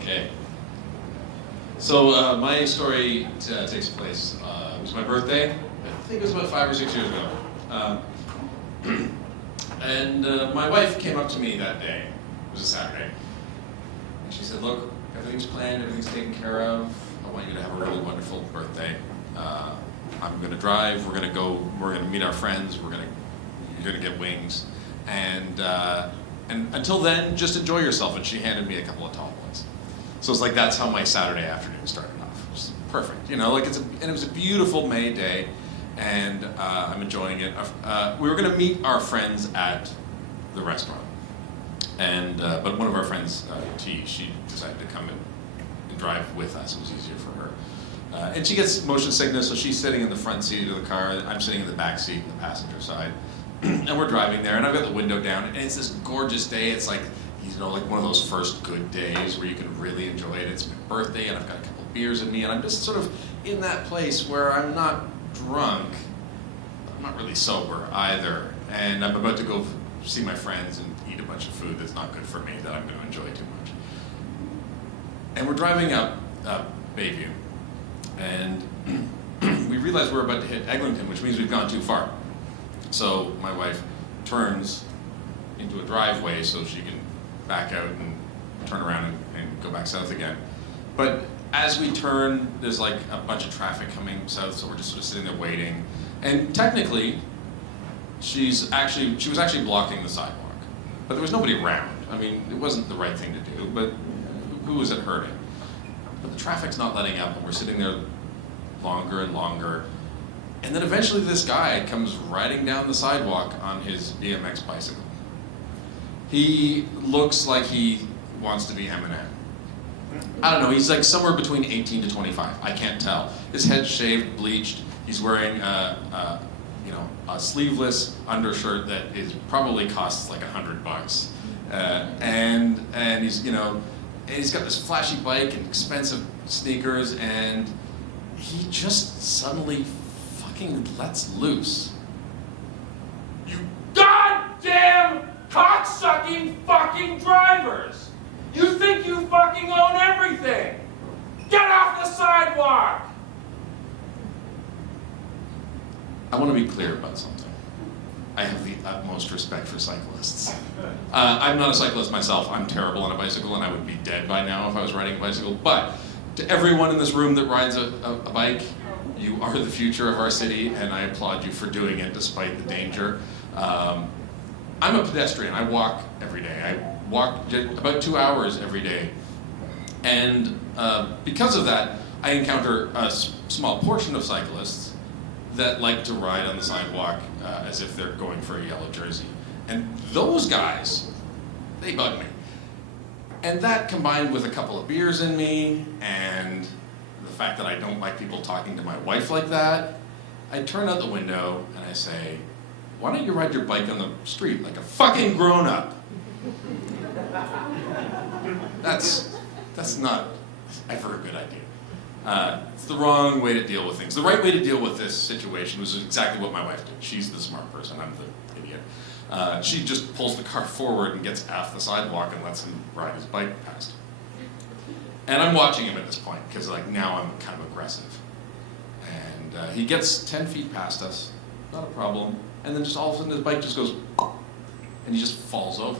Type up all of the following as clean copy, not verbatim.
Okay. So my story takes place, it was my birthday. I think it was about 5 or 6 years ago. And my wife came up to me that day. It was a Saturday. And she said, look, everything's planned, everything's taken care of. I want you to have a really wonderful birthday. I'm going to drive, we're going to meet our friends, you're going to get wings. And until then, just enjoy yourself. And she handed me a couple of tall boys. So it's like, that's how my Saturday afternoon started off. It was perfect, you know, like and it was a beautiful May day, and I'm enjoying it. We were going to meet our friends at the restaurant, and but one of our friends, T, she decided to come and drive with us. It was easier for her. And she gets motion sickness, so she's sitting in the front seat of the car. I'm sitting in the back seat, the passenger side. And we're driving there, and I've got the window down, and it's this gorgeous day. It's like, you know, like one of those first good days where you can really enjoy it. It's my birthday, and I've got a couple of beers in me, and I'm just sort of in that place where I'm not drunk, but I'm not really sober either. And I'm about to go see my friends and eat a bunch of food that's not good for me, that I'm going to enjoy too much. And we're driving up Bayview, and we realize we're about to hit Eglinton, which means we've gone too far. So my wife turns into a driveway so she can back out and turn around and go back south again. But as we turn, there's like a bunch of traffic coming south, so we're just sort of sitting there waiting. And technically, she was actually blocking the sidewalk. But there was nobody around. I mean, it wasn't the right thing to do, but who was it hurting? But the traffic's not letting up, and we're sitting there longer and longer. And then eventually this guy comes riding down the sidewalk on his BMX bicycle. He looks like he wants to be Eminem. I don't know, he's like somewhere between 18 to 25. I can't tell. His head's shaved, bleached. He's wearing a sleeveless undershirt that probably costs like $100. And he's, you know, and he's got this flashy bike and expensive sneakers, and he just suddenly fucking lets loose. You goddamn cocksucking fucking drivers! You think you fucking own everything! Get off the sidewalk! I want to be clear about something. I have the utmost respect for cyclists. I'm not a cyclist myself. I'm terrible on a bicycle, and I would be dead by now if I was riding a bicycle. But to everyone in this room that rides a bike, you are the future of our city, and I applaud you for doing it despite the danger. I'm a pedestrian. I walk every day. I walk about 2 hours every day. And because of that, I encounter a small portion of cyclists that like to ride on the sidewalk as if they're going for a yellow jersey. And those guys, they bug me. And that, combined with a couple of beers in me, and the fact that I don't like people talking to my wife like that, I turn out the window and I say, why don't you ride your bike on the street like a fucking grown-up? That's not ever a good idea. It's the wrong way to deal with things. The right way to deal with this situation was exactly what my wife did. She's the smart person, I'm the idiot. She just pulls the car forward and gets off the sidewalk and lets him ride his bike past. And I'm watching him at this point, because like now I'm kind of aggressive. And he gets 10 feet past us, not a problem. And then just all of a sudden his bike just goes, and he just falls over.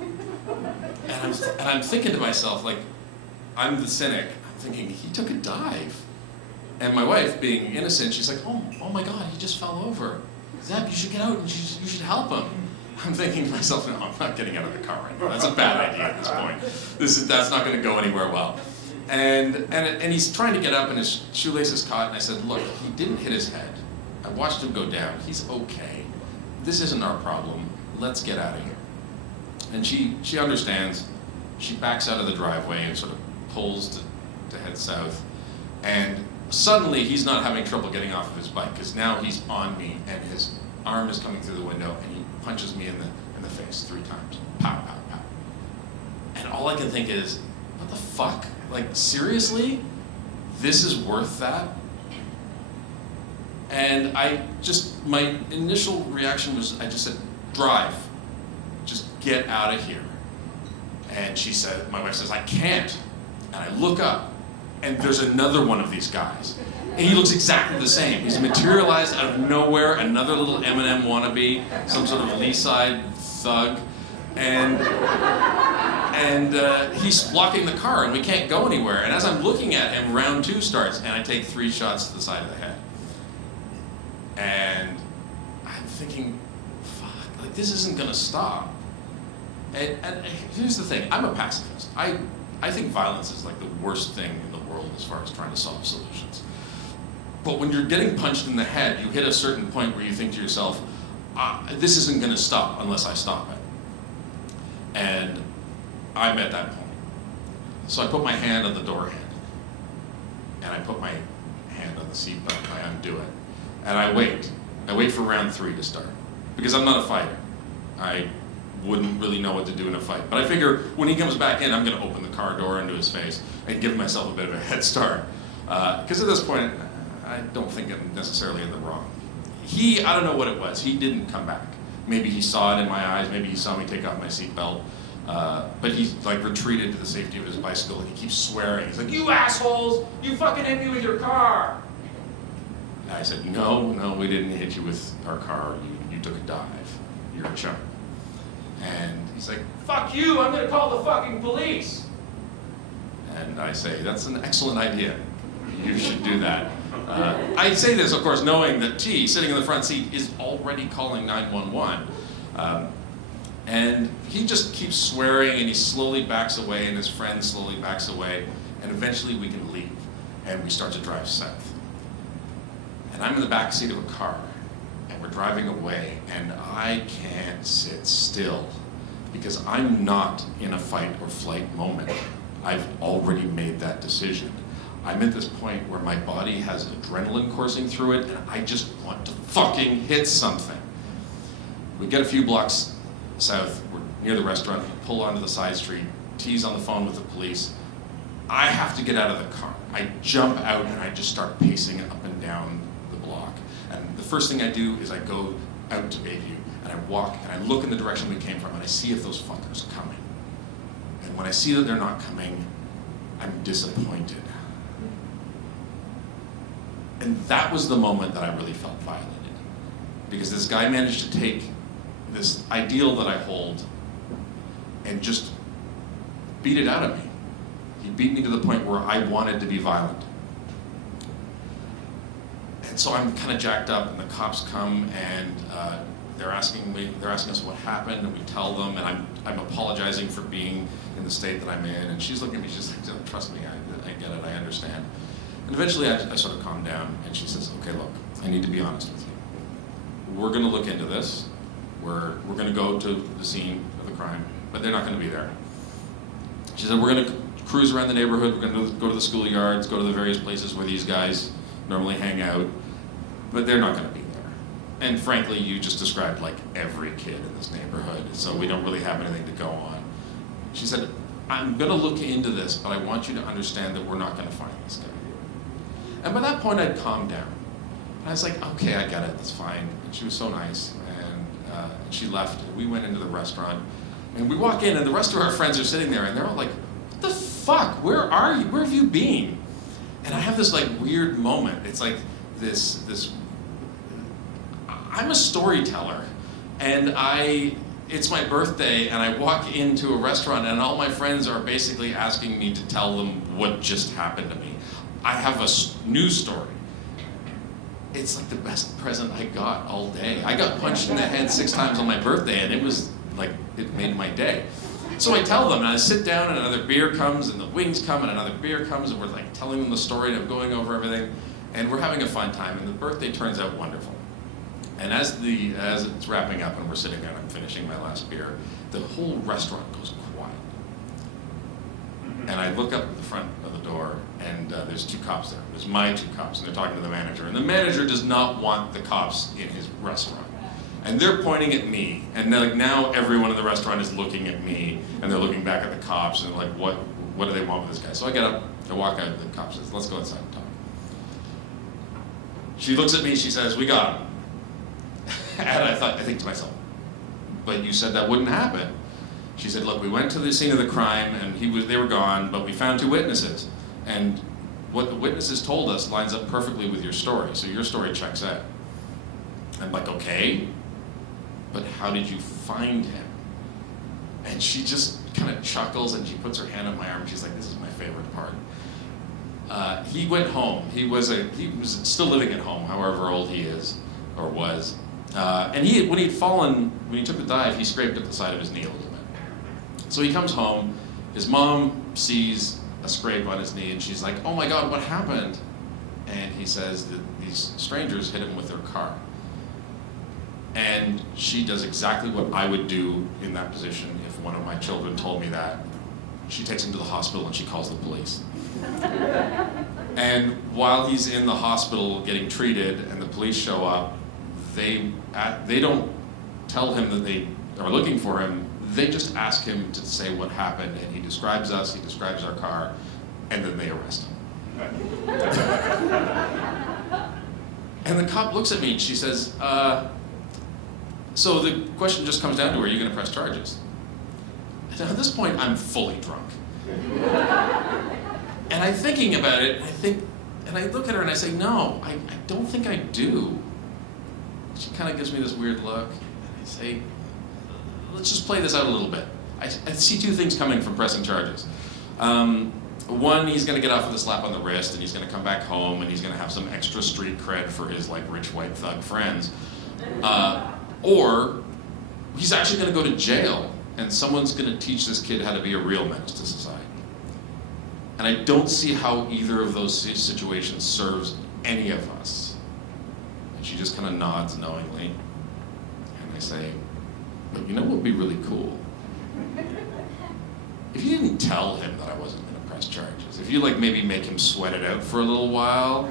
And I'm thinking to myself, like, I'm the cynic. I'm thinking, he took a dive. And my wife, being innocent, she's like, oh my God, he just fell over. Zeb, you should get out and you should help him. I'm thinking to myself, no, I'm not getting out of the car right now. That's a bad idea at this point. That's not going to go anywhere well. And he's trying to get up and his shoelace is caught, and I said, look, he didn't hit his head. I watched him go down. He's okay. This isn't our problem. Let's get out of here. And she understands. She backs out of the driveway and sort of pulls to head south. And suddenly he's not having trouble getting off of his bike, because now he's on me and his arm is coming through the window and he punches me in the face 3 times. Pow, pow, pow. And all I can think is, what the fuck? Like, seriously? This is worth that? And my initial reaction was, I just said, drive. Just get out of here. And my wife says, I can't. And I look up, and there's another one of these guys. And he looks exactly the same. He's materialized out of nowhere, another little Eminem wannabe, some sort of Lee-side thug. And he's blocking the car, and we can't go anywhere. And as I'm looking at him, round 2 starts, and I take 3 shots to the side of the head. And I'm thinking, fuck, like this isn't gonna stop. And here's the thing, I'm a pacifist. I think violence is like the worst thing in the world as far as trying to solve solutions. But when you're getting punched in the head, you hit a certain point where you think to yourself, this isn't gonna stop unless I stop it. And I'm at that point. So I put my hand on the door handle, and I put my hand on the seatbelt, and I undo it. And I wait for round 3 to start. Because I'm not a fighter. I wouldn't really know what to do in a fight. But I figure when he comes back in, I'm gonna open the car door into his face and give myself a bit of a head start. Because at this point, I don't think I'm necessarily in the wrong. I don't know what it was, he didn't come back. Maybe he saw it in my eyes, maybe he saw me take off my seatbelt. But he like retreated to the safety of his bicycle, and he keeps swearing. He's like, "You assholes, you fucking hit me with your car." And I said, no, we didn't hit you with our car. You took a dive. You're a chump. And he's like, "Fuck you, I'm gonna call the fucking police." And I say, "That's an excellent idea. You should do that." I say this, of course, knowing that T, sitting in the front seat, is already calling 911. And he just keeps swearing, and he slowly backs away, and his friend slowly backs away, and eventually we can leave, and we start to drive south. And I'm in the back seat of a car, and we're driving away, and I can't sit still, because I'm not in a fight or flight moment. I've already made that decision. I'm at this point where my body has adrenaline coursing through it, and I just want to fucking hit something. We get a few blocks south, we're near the restaurant, we pull onto the side street, T's on the phone with the police. I have to get out of the car. I jump out and I just start pacing up and down the block. And the first thing I do is I go out to Bayview, and I walk and I look in the direction we came from, and I see if those fuckers are coming. And when I see that they're not coming, I'm disappointed. And that was the moment that I really felt violated. Because this guy managed to take this ideal that I hold and just beat it out of me. He beat me to the point where I wanted to be violent. And so I'm kind of jacked up, and the cops come, and they're asking us what happened, and we tell them, and I'm apologizing for being in the state that I'm in, and she's looking at me, she's like, "Trust me, I get it, I understand." And eventually I sort of calm down, and she says, "Okay, look, I need to be honest with you. We're gonna look into this. We're gonna go to the scene of the crime, but they're not gonna be there." She said, "We're gonna cruise around the neighborhood, we're gonna go to the schoolyards, go to the various places where these guys normally hang out, but they're not gonna be there. And frankly, you just described like every kid in this neighborhood, so we don't really have anything to go on." She said, "I'm gonna look into this, but I want you to understand that we're not gonna find this guy." And by that point, I'd calmed down. And I was like, "Okay, I get it, that's fine." And she was so nice, and she left, and we went into the restaurant, and we walk in, and the rest of our friends are sitting there, and they're all like, "What the fuck, where are you, where have you been?" And I have this like weird moment. It's like this, I'm a storyteller, and it's my birthday, and I walk into a restaurant, and all my friends are basically asking me to tell them what just happened to me. I have a news story. It's like the best present I got all day. I got punched in the head 6 times on my birthday, and it was like, it made my day. So I tell them, and I sit down, and another beer comes, and the wings come, and another beer comes, and we're like telling them the story, and I'm going over everything, and we're having a fun time, and the birthday turns out wonderful. And as it's wrapping up, and we're sitting there, and I'm finishing my last beer, the whole restaurant goes quiet. And I look up at the front of the door, and there's 2 cops there. There's my 2 cops, and they're talking to the manager. And the manager does not want the cops in his restaurant. And they're pointing at me, and like now everyone in the restaurant is looking at me, and they're looking back at the cops, and like, what do they want with this guy? So I get up, I walk out, the cop says, "Let's go inside and talk." She looks at me, she says, "We got him." And I think to myself, "But you said that wouldn't happen." She said, look, we went to the scene of the crime and they were gone, but we found 2 witnesses. And what the witnesses told us lines up perfectly with your story, so your story checks out. I'm like, okay, but how did you find him? And she just kind of chuckles and she puts her hand on my arm and she's like, this is my favorite part. He went home. He was still living at home, however old he is, or was. And when he took the dive, he scraped up the side of his knee a little bit. So he comes home, his mom sees a scrape on his knee and she's like, oh my God, what happened? And he says that these strangers hit him with their car. And she does exactly what I would do in that position if one of my children told me that. She takes him to the hospital and she calls the police. And while he's in the hospital getting treated and the police show up, they don't tell him that they are looking for him. They just ask him to say what happened, and he describes us, he describes our car, and then they arrest him. And the cop looks at me and she says, so the question just comes down to, are you going to press charges? And at this point, I'm fully drunk. And I'm thinking about it, and I look at her and I say, no, I don't think I do. She kind of gives me this weird look, and I say, let's just play this out a little bit. I see 2 things coming from pressing charges. One, he's going to get off with a slap on the wrist, and he's going to come back home, and he's going to have some extra street cred for his rich white thug friends. Or he's actually going to go to jail, and someone's going to teach this kid how to be a real menace to society. And I don't see how either of those situations serves any of us. And she just kind of nods knowingly, and I say, but you know what would be really cool? If you didn't tell him that I wasn't going to press charges, if you maybe make him sweat it out for a little while,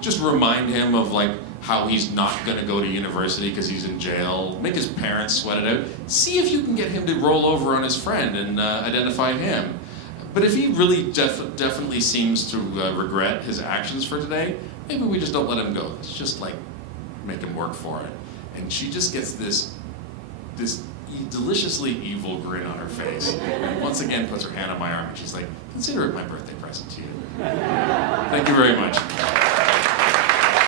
just remind him of how he's not going to go to university because he's in jail, make his parents sweat it out, see if you can get him to roll over on his friend and identify him. But if he really definitely seems to regret his actions for today, maybe we just don't let him go. Let's just make him work for it. And she just gets this deliciously evil grin on her face, and once again puts her hand on my arm and she's like, consider it my birthday present to you. Thank you very much.